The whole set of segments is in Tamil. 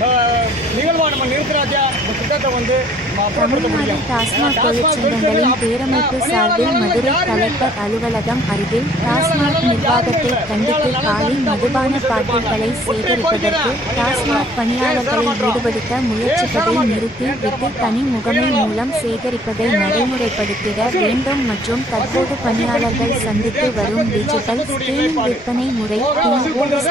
Uh, தமிழ்நாடு டாஸ்மாக் தொழிற்சங்கங்களின் பேரமைப்பு சார்பில் மதுரை கலெக்டர் அலுவலகம் அருகில் டாஸ்மாக் நிர்வாகத்தை கண்டித்து காலி மதுபான பாட்டில்களை சேகரிப்பதற்கு டாஸ்மாக் பணியாளர்களை ஈடுபடுத்த முயற்சிப்பதை நிறுத்தி விட்டு தனி முகமை மூலம் சேகரிப்பதை நடைமுறைப்படுத்திட வேண்டும் மற்றும் தற்போது பணியாளர்கள் சந்தித்து வரும் டிஜிட்டல் ஸ்கிரீனிங் விற்பனை முறை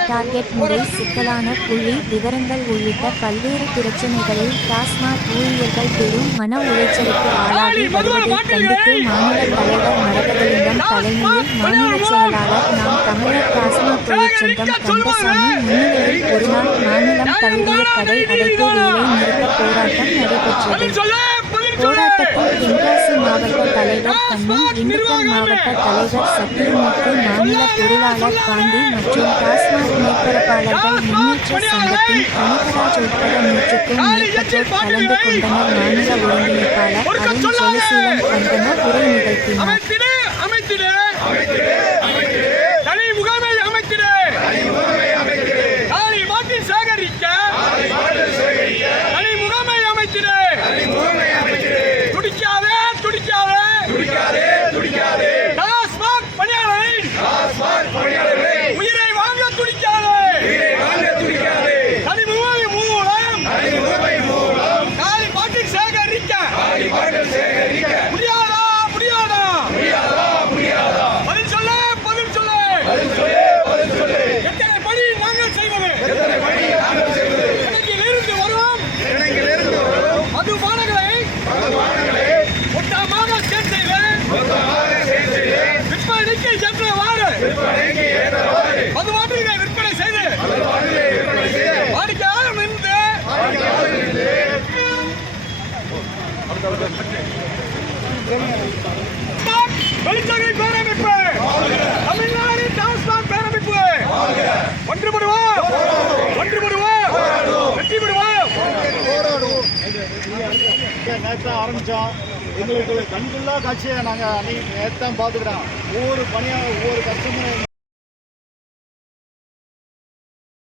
டார்கெட் முறை சிக்கலான புள்ளி விவரங்கள் உள்ளிட்ட பல்வேறு பிரச்சனைகளில் டாஸ்மாக் ஊழியர்கள் பெரும் மன உளைச்சலுக்கு ஆளாகி வருவதை கண்டித்து மாநில தலைவர் மரகதலிங்கம் தலைமையில் மாநில செயலாளர் நாம் தமிழர் டாஸ்மாக் தொழிற்சங்கம் கந்தசாமி முன்னிலையில் ஒருநாள் மாநிலம் தழுவிய கடை அடைப்பு வேலை நிறுத்த போராட்டம் நடைபெற்றது. போராட்டத்தில் தென்காசி மாவட்ட தலைவர் திண்டுக்கல் மாவட்ட தலைவர் சத்தியமூர்த்தி மாநில பொருளாளர் பாண்டி மற்றும் டாஸ்மாக் மேற்பரப்பாளர்கள் முன்னேற்ற சங்கத்தின் கனகராஜ் உட்பட நூற்றுக்கும் மேற்பட்டோர் கலந்து கொண்டனர். மாநில ஒருங்கிணைப்பாளர் அருண் கண்டன உரை நிகழ்த்தினார். வெளிச்சகை பேரமைப்பு. தமிழ்நாடு டாஸ்மாக் பேரமைப்பு. ஒன்றுபடுவோம். ஒன்றுபடுவோம். வெற்றி பெறுவோம் நேற்று ஆரம்பித்தோம் எங்களுக்கு கண்குள்ளா காட்சியை நாங்கள் அன்னைக்கு நேற்று தான் பார்த்துக்கிறோம். ஒவ்வொரு பணியாக ஒவ்வொரு கஸ்டமரும்